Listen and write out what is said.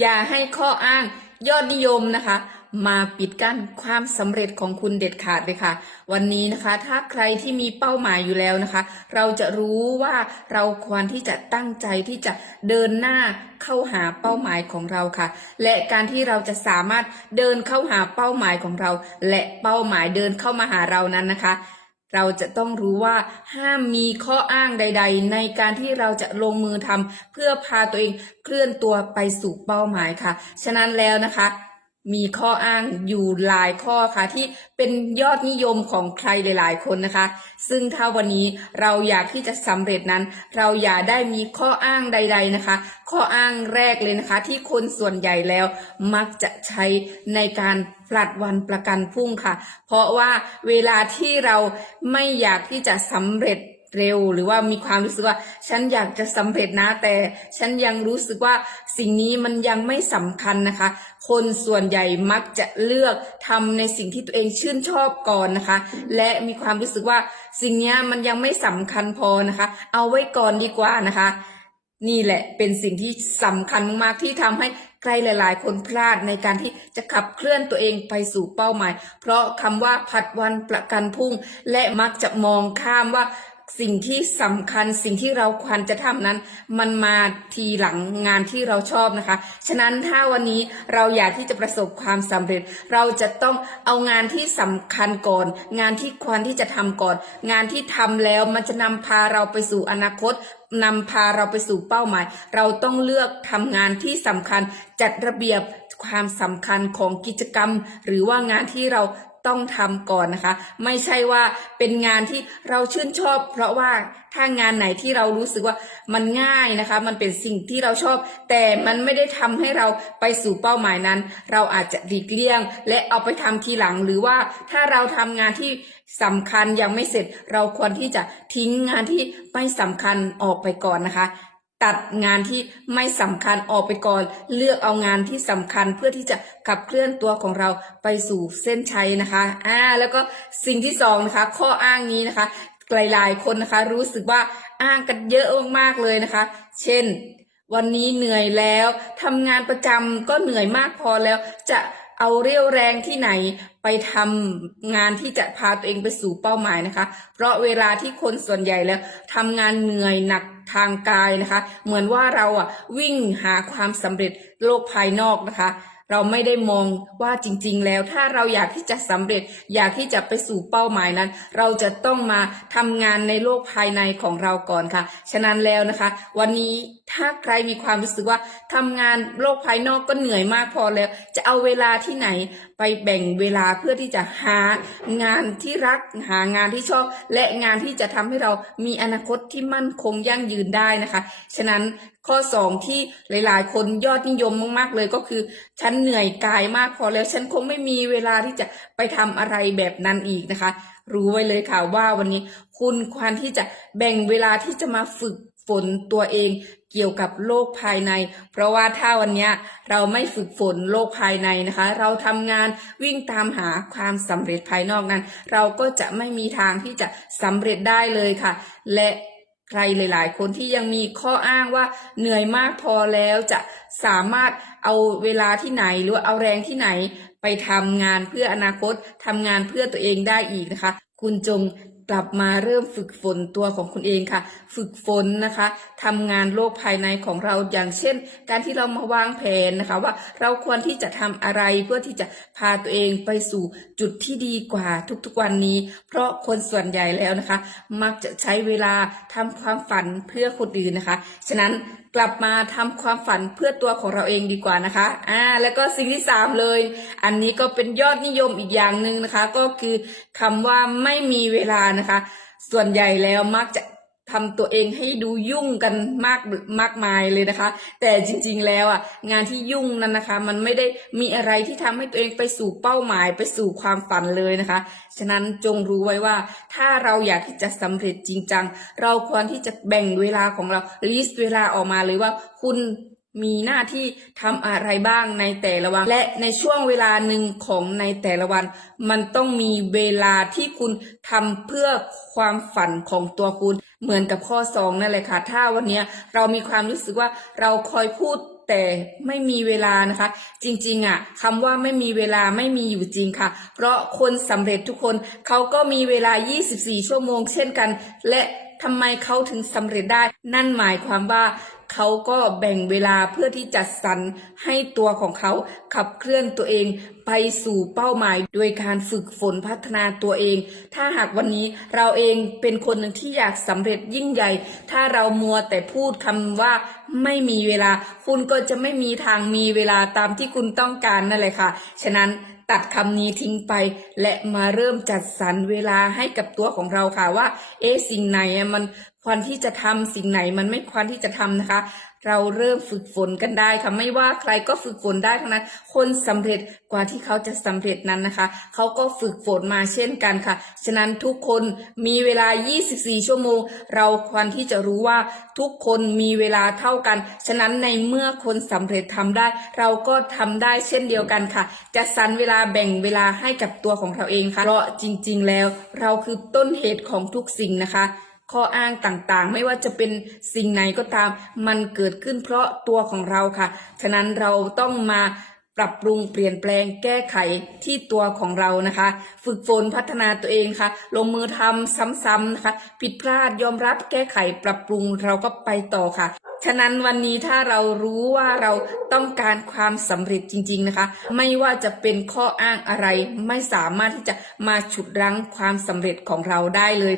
อย่าให้ข้ออ้างยอดนิยมนะคะ มาปิดกั้นความสำเร็จของคุณเด็ดขาดเลยค่ะ วันนี้นะคะ ถ้าใครที่มีเป้าหมายอยู่แล้วนะคะ เราจะรู้ว่าเราควรที่จะตั้งใจที่จะเดินหน้าเข้าหาเป้าหมายของเราค่ะ และการที่เราจะสามารถเดินเข้าหาเป้าหมายของเรา และเป้าหมายเดินเข้ามาหาเรานั้นนะคะ เราจะต้องรู้ว่าห้ามมีข้ออ้างใด ๆ ในการที่เราจะลงมือทำเพื่อพาตัวเองเคลื่อนตัวไปสู่เป้าหมายค่ะ ฉะนั้นแล้วนะคะ มีข้ออ้างอยู่หลายข้อค่ะ ที่เป็นยอดนิยมของใครหลาย ๆ คนนะคะ ซึ่งถ้าวันนี้เราอยากที่จะสำเร็จนั้น เราอย่าได้มีข้ออ้างใด ๆนะคะ ข้ออ้างแรกเลยนะคะ ที่คนส่วนใหญ่แล้วมักจะใช้ในการผลัดวันประกันพรุ่งค่ะ เพราะว่าเวลาที่เราไม่อยากที่จะสำเร็จ เร็วหรือว่ามีความรู้สึกว่า ฉันอยากจะสำเร็จนะ แต่ฉันยังรู้สึกว่าสิ่งนี้มันยังไม่สำคัญนะคะ คนส่วนใหญ่มักจะเลือกทำในสิ่งที่ตัวเองชื่นชอบก่อนนะคะ และมีความรู้สึกว่าสิ่งนี้มันยังไม่สำคัญพอนะคะ เอาไว้ก่อนดีกว่านะคะ นี่แหละเป็นสิ่งที่สำคัญมากที่ทำให้ใครหลาย ๆ คนพลาดในการที่จะขับเคลื่อนตัวเองไปสู่เป้าหมาย เพราะคำว่าผัดวันประกันพรุ่ง และมักจะมองข้ามว่า สิ่งที่สำคัญสิ่งที่เราควรจะทำนั้น มันมาทีหลังงานที่เราชอบนะคะ ฉะนั้นถ้าวันนี้เราอยากที่จะประสบความสำเร็จ เราจะต้องเอางานที่สำคัญก่อน งานที่ควรที่จะทำก่อน งานที่ทำแล้วมันจะนำพาเราไปสู่อนาคตนำพาเราไปสู่เป้าหมาย เราต้องเลือกทำงานที่สำคัญจัดระเบียบความสำคัญของกิจกรรม หรือว่างานที่เรา ต้องทำก่อนนะคะ ไม่ใช่ว่าเป็นงานที่เราชื่นชอบ เพราะว่าถ้างานไหนที่เรารู้สึกว่ามันง่ายนะคะ มันเป็นสิ่งที่เราชอบ แต่มันไม่ได้ทำให้เราไปสู่เป้าหมายนั้น เราอาจจะหลีกเลี่ยง และเอาไปทำทีหลังหรือว่าถ้าเราทำงานที่สำคัญยังไม่เสร็จ เราควรที่จะทิ้งงานที่ไม่สำคัญออกไปก่อนนะคะ ตัดงานที่ไม่สำคัญออกไปก่อน เลือกเอางานที่สำคัญเพื่อที่จะขับเคลื่อนตัวของเราไปสู่เส้นชัยนะคะอ่าแล้วก็สิ่งที่สองนะคะ ข้ออ้างนี้นะคะ หลายๆคนนะคะ รู้สึกว่าอ้างกันเยอะมากๆเลยนะคะ เช่น วันนี้เหนื่อยแล้วทำงานประจำก็เหนื่อยมากพอแล้ว จะเอาเรี่ยวแรงที่ไหนไปทำงานที่จะพาตัวเองไปสู่เป้าหมายนะคะ เพราะเวลาที่คนส่วนใหญ่แล้วทำงานเหนื่อยหนัก ทางกายนะคะ เหมือนว่าเราอะวิ่งหาความสำเร็จโลกภายนอกนะคะ เราไม่ได้มองว่าจริง ๆ แล้วถ้าเราอยากที่จะสำเร็จ อยากที่จะไปสู่เป้าหมายนั้น เราจะต้องมาทำงานในโลกภายในของเราก่อนค่ะ ฉะนั้นแล้วนะคะ วันนี้ ถ้าใครมีความรู้สึกว่าทำงานโลกภายนอกก็เหนื่อยมากพอแล้ว จะเอาเวลาที่ไหนไปแบ่งเวลาเพื่อที่จะหางานที่รักหางานที่ชอบ และงานที่จะทำให้เรามีอนาคตที่มั่นคงยั่งยืนได้นะคะ ฉะนั้นข้อสองที่หลาย ๆ คนยอดนิยมมาก ๆ เลยก็คือ ฉันเหนื่อยกายมากพอแล้ว ฉันคงไม่มีเวลาที่จะไปทำอะไรแบบนั้นอีกนะคะ รู้ไว้เลยค่ะว่าวันนี้คุณควรที่จะแบ่งเวลาที่จะมาฝึกฝนตัวเอง เกี่ยวกับโลกภายใน เพราะว่าถ้าวันนี้เราไม่ฝึกฝนโลกภายในนะคะ เราทำงานวิ่งตามหาความสำเร็จภายนอกนั้น เราก็จะไม่มีทางที่จะสำเร็จได้เลยค่ะ และใครหลาย ๆ คนที่ยังมีข้ออ้างว่าเหนื่อยมากพอแล้วจะสามารถเอาเวลาที่ไหนหรือเอาแรงที่ไหนไปทำงานเพื่ออนาคตทำงานเพื่อตัวเองได้อีกนะคะ คุณจง กลับมาเริ่มฝึกฝนตัวของคุณเองค่ะ ฝึกฝนนะคะทำงานโลกภายในของเราอย่างเช่น การที่เรามาวางแผนนะคะ ว่าเราควรที่จะทำอะไรเพื่อที่จะพาตัวเองไปสู่จุดที่ดีกว่าทุกๆวันนี้ เพราะคนส่วนใหญ่แล้วนะคะ มักจะใช้เวลาทำความฝันเพื่อคนอื่นนะคะ ฉะนั้นกลับมาทำความฝันเพื่อตัวของเราเองดีกว่านะคะ อ่า แล้วก็สิ่งที่สามเลย อันนี้ก็เป็นยอดนิยมอีกอย่างหนึ่งนะคะ ก็คือคำว่าไม่มีเวลานะคะ ส่วนใหญ่แล้วมักจะ ทำตัวเองให้ดูยุ่งกันมากมากมายเลยนะคะ แต่จริงๆแล้วอะงานที่ยุ่งนั้นนะคะ มันไม่ได้มีอะไรที่ทำให้ตัวเองไปสู่เป้าหมายไปสู่ความฝันเลยนะคะ ฉะนั้นจงรู้ไว้ว่า ถ้าเราอยากที่จะสำเร็จจริงจังเราควรที่จะแบ่งเวลาของเราลิสต์เวลาออกมาเลยว่าคุณมีหน้าที่ทำอะไรบ้างในแต่ละวัน และในช่วงเวลาหนึ่งของในแต่ละวัน มันต้องมีเวลาที่คุณทำเพื่อความฝันของตัวคุณ เหมือนกับข้อสองนั่นแหละค่ะ ถ้าวันนี้เรามีความรู้สึกว่าเราคอยพูดแต่ไม่มีเวลานะคะ จริงๆอะคำว่าไม่มีเวลาไม่มีอยู่จริงค่ะ เพราะคนสำเร็จทุกคนเขาก็มีเวลา 24 ชั่วโมงเช่นกัน และทำไมเขาถึงสำเร็จได้ นั่นหมายความว่า เขาก็แบ่งเวลาเพื่อที่จะสรรให้ตัวของเขาขับเคลื่อนตัวเองไปสู่เป้าหมาย โดยการฝึกฝนพัฒนาตัวเอง ถ้าหากวันนี้เราเองเป็นคนหนึ่งที่อยากสำเร็จยิ่งใหญ่ ถ้าเรามัวแต่พูดคำว่าไม่มีเวลา คุณก็จะไม่มีทางมีเวลาตามที่คุณต้องการนั่นแหละค่ะ ฉะนั้น ตัดคำนี้ทิ้งไป และมาเริ่มจัดสรรเวลาให้กับตัวของเราค่ะว่า เอ๊สิ่งไหนมันควรที่จะทำสิ่งไหนมันไม่ควรที่จะทำนะคะ เราเริ่มฝึกฝนกันได้ค่ะไม่ว่าใครก็ฝึกฝนได้ทั้งนั้นคนสำเร็จกว่าที่เขาจะสำเร็จนั้นนะคะ เขาก็ฝึกฝนมาเช่นกันค่ะ ฉะนั้นทุกคนมีเวลา 24 ชั่วโมง เราควรที่จะรู้ว่าทุกคนมีเวลาเท่ากัน ฉะนั้นในเมื่อคนสำเร็จทำได้ เราก็ทำได้เช่นเดียวกันค่ะ จะสรรเวลาแบ่งเวลาให้กับตัวของเราเองค่ะเพราะจริง ๆ แล้วเราคือต้นเหตุของทุกสิ่งนะคะ ข้ออ้างต่างๆ ไม่ว่าจะเป็นสิ่งไหนก็ตาม มันเกิดขึ้นเพราะตัวของเราค่ะ ฉะนั้นเราต้องมาปรับปรุงเปลี่ยนแปลงแก้ไขที่ตัวของเรานะคะ ฝึกฝนพัฒนาตัวเองค่ะ ลงมือทำซ้ำๆนะคะ ผิดพลาดยอมรับแก้ไขปรับปรุงเราก็ไปต่อค่ะ ฉะนั้นวันนี้ถ้าเรารู้ว่าเราต้องการความสำเร็จจริง ๆนะคะ ไม่ว่าจะเป็นข้ออ้างอะไรไม่สามารถที่จะมาฉุดรั้งความสำเร็จของเราได้เลย